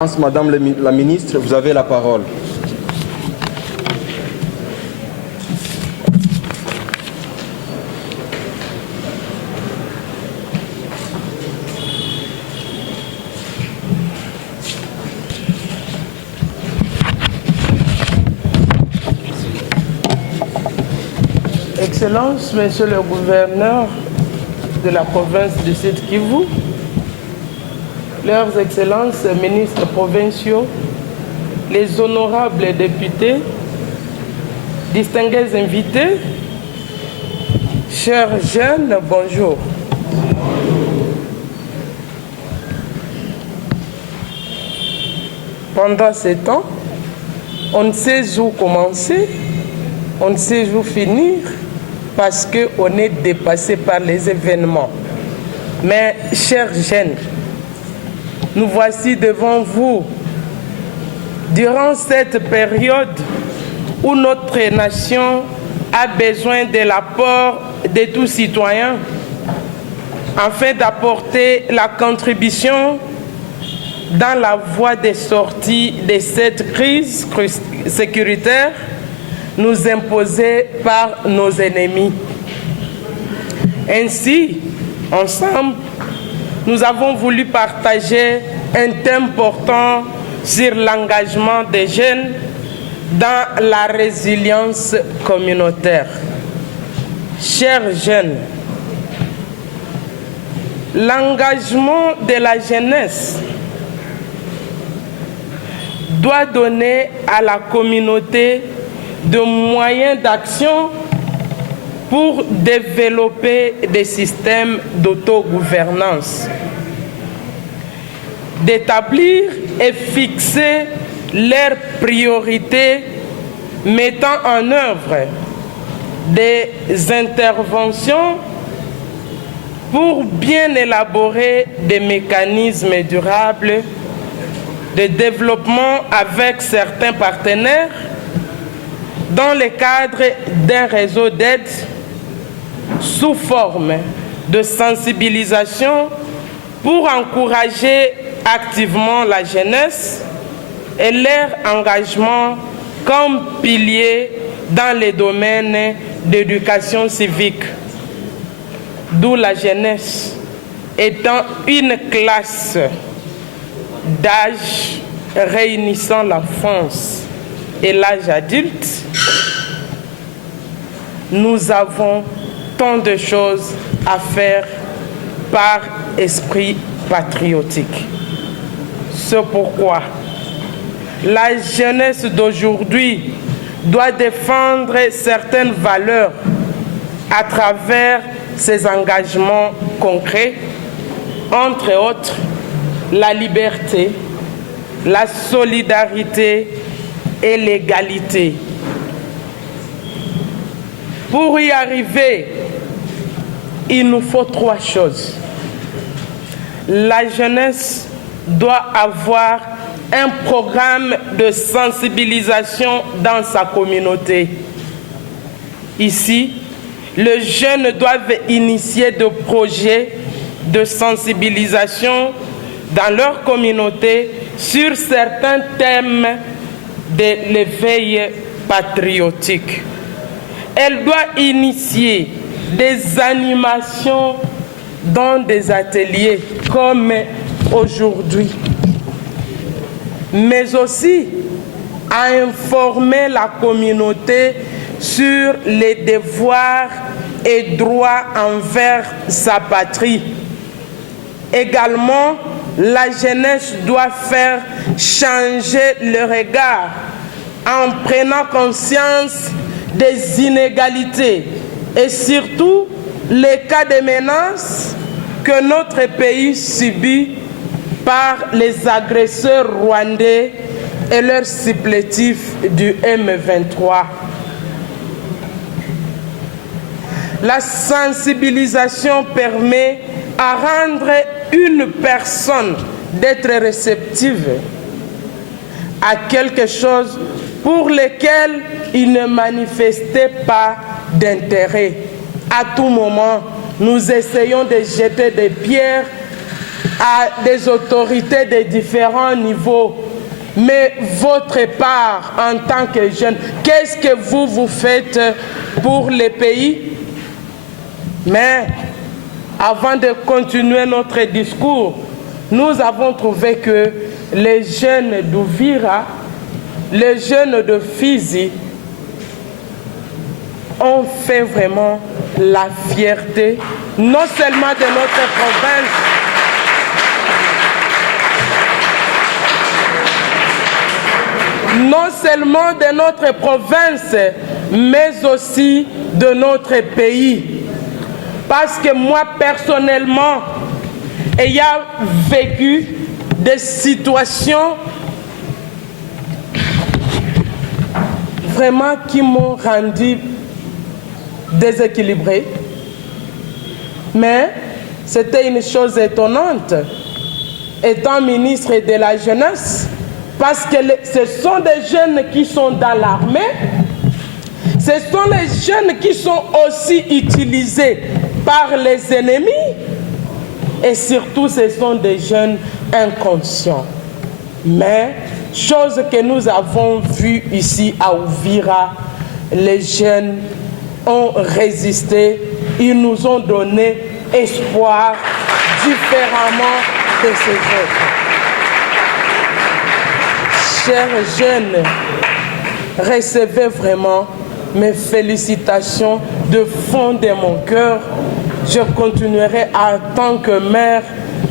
Madame la ministre, vous avez la parole. Excellences, Monsieur le gouverneur de la province du Sud Kivu, leurs Excellences, ministres provinciaux, les honorables députés, distingués invités, chers jeunes, bonjour. Pendant ces temps, on ne sait où commencer, on ne sait où finir, parce qu'on est dépassé par les événements. Mais, chers jeunes, nous voici devant vous. Durant cette période où notre nation a besoin de l'apport de tous citoyens, afin d'apporter la contribution dans la voie de sortie de cette crise sécuritaire, nous imposée par nos ennemis. Ainsi, ensemble, nous avons voulu partager un thème portant sur l'engagement des jeunes dans la résilience communautaire. Chers jeunes, l'engagement de la jeunesse doit donner à la communauté de moyens d'action pour développer des systèmes d'autogouvernance, d'établir et fixer leurs priorités, mettant en œuvre des interventions pour bien élaborer des mécanismes durables de développement avec certains partenaires dans le cadre d'un réseau d'aide sous forme de sensibilisation pour encourager activement la jeunesse et leur engagement comme pilier dans les domaines d'éducation civique. D'où la jeunesse étant une classe d'âge réunissant l'enfance et l'âge adulte, nous avons tant de choses à faire par esprit patriotique. C'est pourquoi la jeunesse d'aujourd'hui doit défendre certaines valeurs à travers ses engagements concrets, entre autres la liberté, la solidarité et l'égalité. Pour y arriver, il nous faut trois choses. La jeunesse doit avoir un programme de sensibilisation dans sa communauté. Ici, les jeunes doivent initier des projets de sensibilisation dans leur communauté sur certains thèmes de l'éveil patriotique. Elle doit initier des animations dans des ateliers comme aujourd'hui, mais aussi à informer la communauté sur les devoirs et droits envers sa patrie. Également, la jeunesse doit faire changer le regard en prenant conscience des inégalités et surtout les cas de menaces que notre pays subit par les agresseurs rwandais et leurs supplétifs du M23. La sensibilisation permet à rendre une personne d'être réceptive à quelque chose pour lequel il ne manifestait pas d'intérêt. À tout moment, nous essayons de jeter des pierres à des autorités de différents niveaux. Mais votre part en tant que jeune, qu'est-ce que vous faites pour le pays? Mais avant de continuer notre discours, nous avons trouvé que les jeunes d'Uvira, les jeunes de Fizi ont fait vraiment la fierté, non seulement de notre province, mais aussi de notre pays. Parce que moi, personnellement, ayant vécu des situations vraiment qui m'ont rendu déséquilibré, mais c'était une chose étonnante, étant ministre de la Jeunesse, parce que ce sont des jeunes qui sont dans l'armée, ce sont les jeunes qui sont aussi utilisés par les ennemis, et surtout ce sont des jeunes inconscients. Mais, chose que nous avons vue ici à Uvira, les jeunes ont résisté, ils nous ont donné espoir différemment de ces autres. Chers jeunes, recevez vraiment mes félicitations de fond de mon cœur. Je continuerai en tant que mère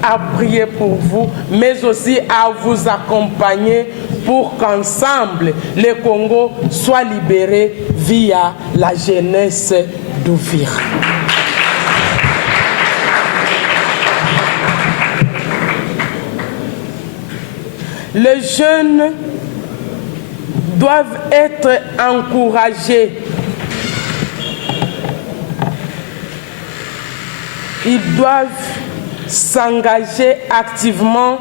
à prier pour vous, mais aussi à vous accompagner pour qu'ensemble, le Congo soit libéré via la jeunesse d'Uvira. Les jeunes doivent être encouragés. Ils doivent s'engager activement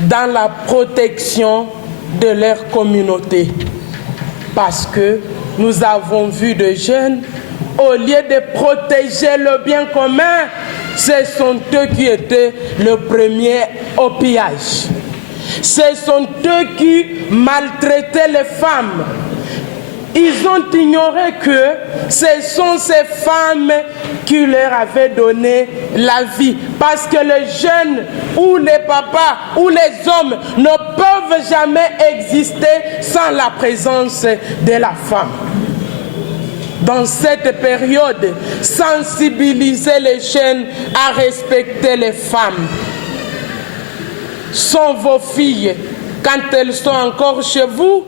dans la protection de leur communauté. Parce que nous avons vu des jeunes, au lieu de protéger le bien commun, ce sont eux qui étaient le premier au pillage. Ce sont eux qui maltraitaient les femmes. Ils ont ignoré que ce sont ces femmes qui leur avaient donné la vie. Parce que les jeunes ou les papas ou les hommes ne peuvent jamais exister sans la présence de la femme. Dans cette période, sensibiliser les jeunes à respecter les femmes. Sont vos filles, quand elles sont encore chez vous,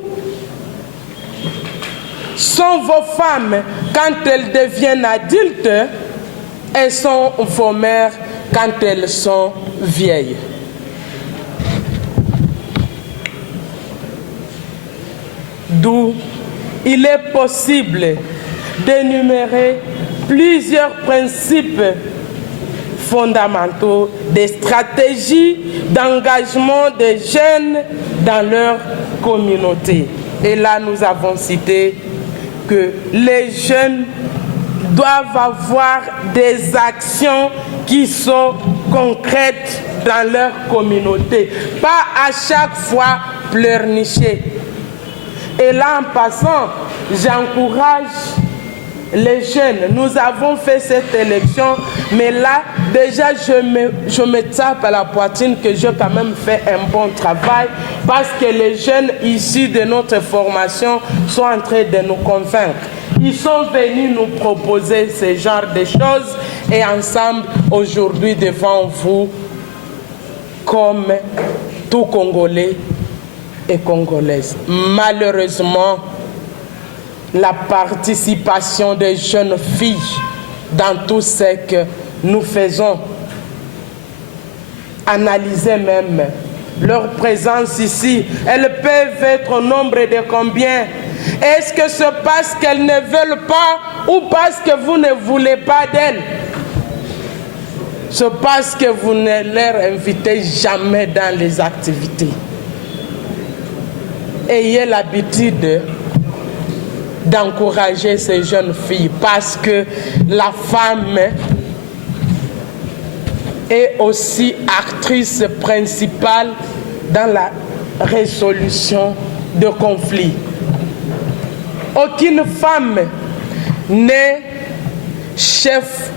sont vos femmes, quand elles deviennent adultes, elles sont vos mères quand elles sont vieilles. D'où il est possible d'énumérer plusieurs principes fondamentaux des stratégies d'engagement des jeunes dans leur communauté. Et là, nous avons cité que les jeunes doivent avoir des actions qui sont concrètes dans leur communauté, pas à chaque fois pleurnicher. Et là, en passant, j'encourage les jeunes. Nous avons fait cette élection, mais là, déjà, je me tape à la poitrine que j'ai quand même fait un bon travail, parce que les jeunes issus de notre formation sont en train de nous convaincre. Ils sont venus nous proposer ce genre de choses, et ensemble, aujourd'hui, devant vous, comme tout Congolais et Congolaises. Malheureusement, la participation des jeunes filles dans tout ce que nous faisons, analyser même leur présence ici, elles peuvent être au nombre de combien? Est-ce que c'est parce qu'elles ne veulent pas ou parce que vous ne voulez pas d'elles? C'est parce que vous ne les invitez jamais dans les activités. Ayez l'habitude d'encourager ces jeunes filles, parce que la femme est aussi actrice principale dans la résolution de conflits. Aucune femme n'est chef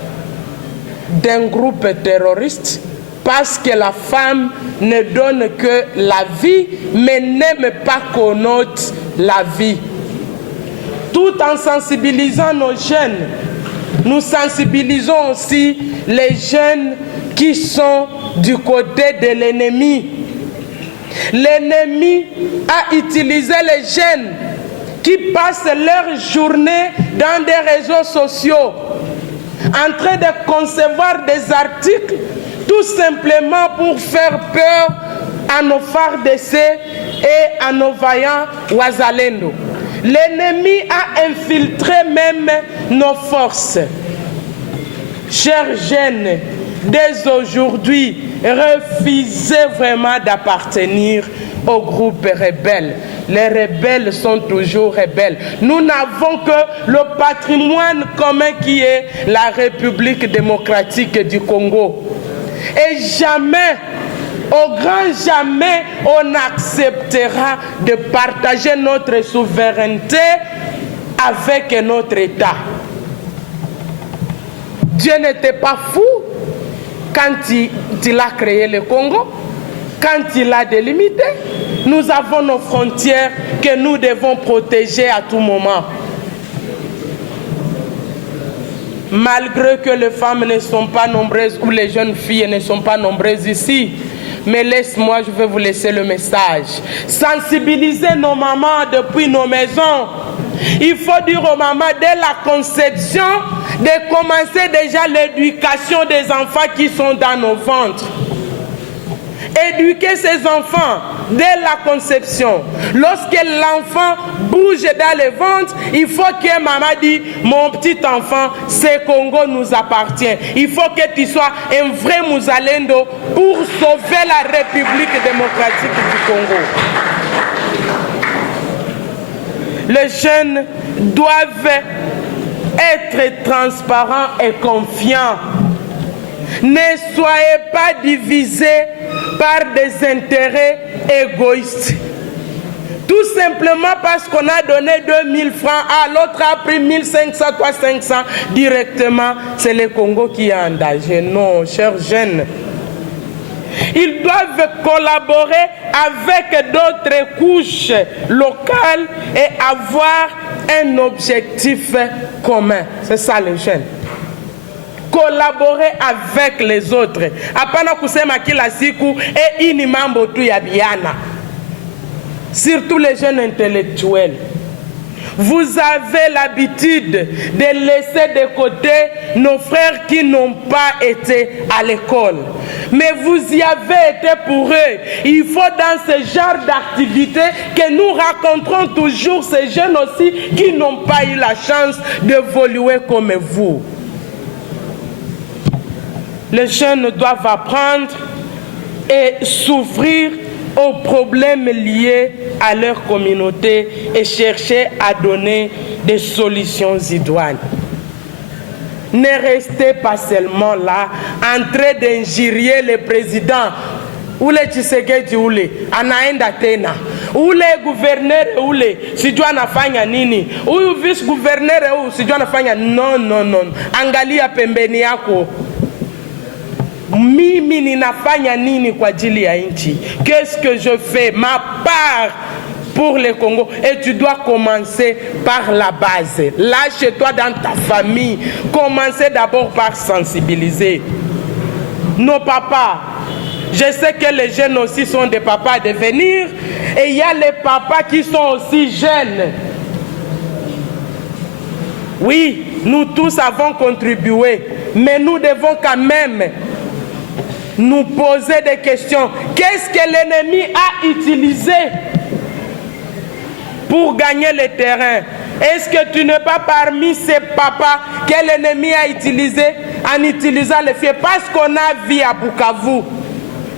d'un groupe terroriste parce que la femme ne donne que la vie, mais n'aime pas qu'on ôte la vie. Tout en sensibilisant nos jeunes, nous sensibilisons aussi les jeunes qui sont du côté de l'ennemi. L'ennemi a utilisé les jeunes qui passent leur journée dans des réseaux sociaux en train de concevoir des articles tout simplement pour faire peur à nos FARDC et à nos vaillants Wazalendo. L'ennemi a infiltré même nos forces. Chers jeunes, dès aujourd'hui, refusez vraiment d'appartenir au groupe rebelle. Les rebelles sont toujours rebelles. Nous n'avons que le patrimoine commun qui est la République démocratique du Congo. Et jamais, au grand jamais, on acceptera de partager notre souveraineté avec notre État. Dieu n'était pas fou quand il a créé le Congo, quand il a délimité. Nous avons nos frontières que nous devons protéger à tout moment. Malgré que les femmes ne sont pas nombreuses ou les jeunes filles ne sont pas nombreuses ici, mais laisse-moi, je vais vous laisser le message. Sensibiliser nos mamans depuis nos maisons. Il faut dire aux mamans dès la conception de commencer déjà l'éducation des enfants qui sont dans nos ventres. Éduquer ces enfants dès la conception. Lorsque l'enfant bouge dans le ventre, il faut que maman dise mon petit enfant, ce Congo nous appartient. Il faut que tu sois un vrai Muzalendo pour sauver la République démocratique du Congo. Les jeunes doivent être transparents et confiants. Ne soyez pas divisés par des intérêts égoïstes. Tout simplement parce qu'on a donné 2000 francs, à l'autre a pris 1500, toi 500 directement. C'est le Congo qui est en danger. Non, chers jeunes. Ils doivent collaborer avec d'autres couches locales et avoir un objectif commun. C'est ça les jeunes. Collaborer avec les autres. Apana kusema kila siku ini mambo tu ya biana. Surtout les jeunes intellectuels. Vous avez l'habitude de laisser de côté nos frères qui n'ont pas été à l'école. Mais vous y avez été pour eux. Il faut dans ce genre d'activité que nous rencontrons toujours ces jeunes aussi qui n'ont pas eu la chance d'évoluer comme vous. Les jeunes doivent apprendre et s'ouvrir aux problèmes liés à leur communauté et chercher à donner des solutions idoines. Ne restez pas seulement là en train d'injurier le président ule Tshisekedi ule anaenda tena, ule gouverneur ule sijua anafanya nini, huyu vice gouverneur huyu sijua anafanya. Non, angalia pembeni yako. Mimi ninafanya nini kwa ajili ya nchi? Qu'est-ce que je fais? Ma part pour le Congo. Et tu dois commencer par la base. Lâche-toi dans ta famille. Commencez d'abord par sensibiliser nos papas. Je sais que les jeunes aussi sont des papas à devenir. Et il y a les papas qui sont aussi jeunes. Oui, nous tous avons contribué. Mais nous devons quand même nous poser des questions. Qu'est-ce que l'ennemi a utilisé pour gagner le terrain? Est-ce que tu n'es pas parmi ces papas que l'ennemi a utilisé en utilisant les filles? Parce qu'on a vu à Bukavu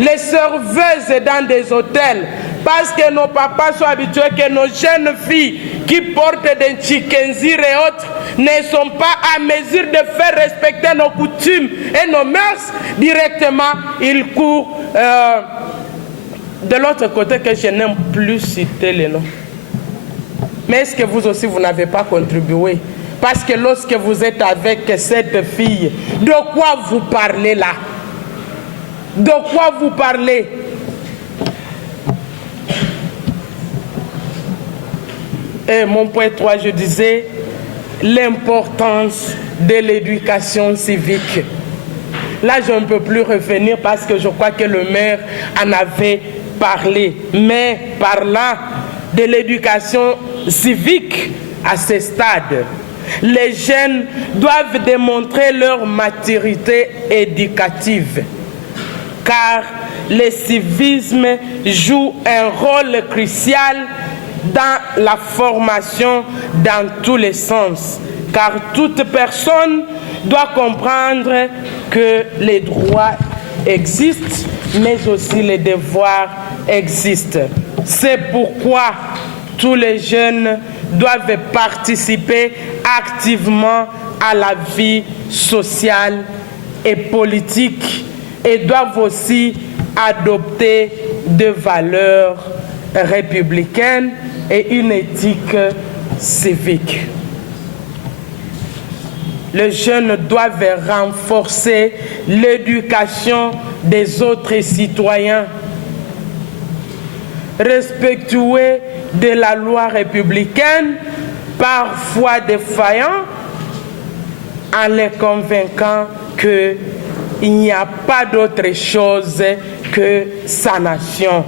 les serveuses dans des hôtels parce que nos papas sont habitués que nos jeunes filles qui portent des chickenzir et autres ne sont pas à mesure de faire respecter nos coutumes et nos mœurs. Directement, ils courent de l'autre côté que je n'aime plus citer les noms. Mais est-ce que vous aussi, vous n'avez pas contribué? Parce que lorsque vous êtes avec cette fille, de quoi vous parlez là? De quoi vous parlez? Et mon point 3, je disais l'importance de l'éducation civique. Là, je ne peux plus revenir parce que je crois que le maire en avait parlé. Mais parlant de l'éducation civique à ce stade, les jeunes doivent démontrer leur maturité éducative, car le civisme joue un rôle crucial dans la formation dans tous les sens, car toute personne doit comprendre que les droits existent, mais aussi les devoirs existent. C'est pourquoi tous les jeunes doivent participer activement à la vie sociale et politique et doivent aussi adopter des valeurs républicaines et une éthique civique. Les jeunes doivent renforcer l'éducation des autres citoyens, respectueux de la loi républicaine, parfois défaillants, en les convainquant qu'il n'y a pas d'autre chose que sa nation.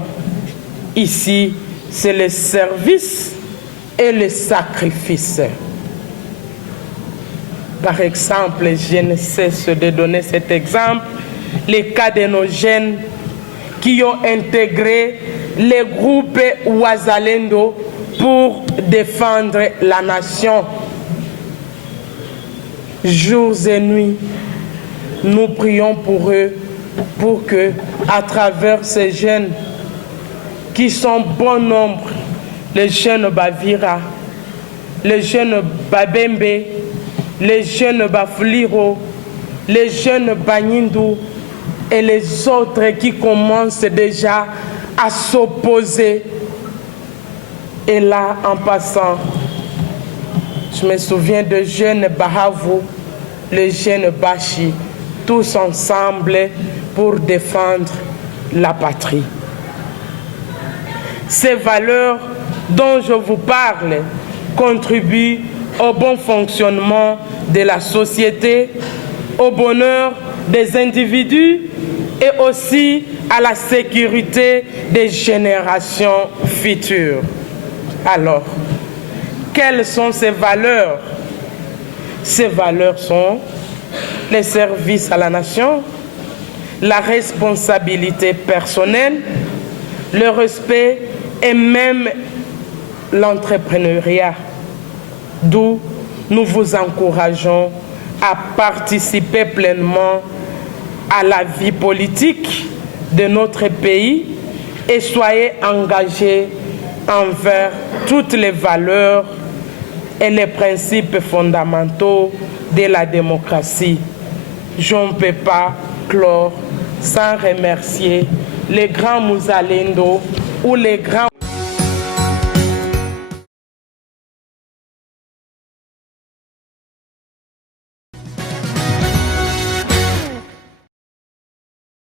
Ici, c'est le service et le sacrifice. Par exemple, je ne cesse de donner cet exemple, le cas de nos jeunes qui ont intégré les groupes Wazalendo pour défendre la nation. Jours et nuits, nous prions pour eux, pour que, à travers ces jeunes, qui sont bon nombre, les jeunes Bavira, les jeunes Babembe, les jeunes Bafuliro, les jeunes Banyindu et les autres qui commencent déjà à s'opposer. Et là, en passant, je me souviens de jeunes Bahavu, les jeunes Bashi, tous ensemble pour défendre la patrie. Ces valeurs dont je vous parle contribuent au bon fonctionnement de la société, au bonheur des individus et aussi à la sécurité des générations futures. Alors, quelles sont ces valeurs? Ces valeurs sont le service à la nation, la responsabilité personnelle, le respect et même l'entrepreneuriat. D'où nous vous encourageons à participer pleinement à la vie politique de notre pays et soyez engagés envers toutes les valeurs et les principes fondamentaux de la démocratie. Je ne peux pas clore sans remercier les grands Mouzalendo ou les grands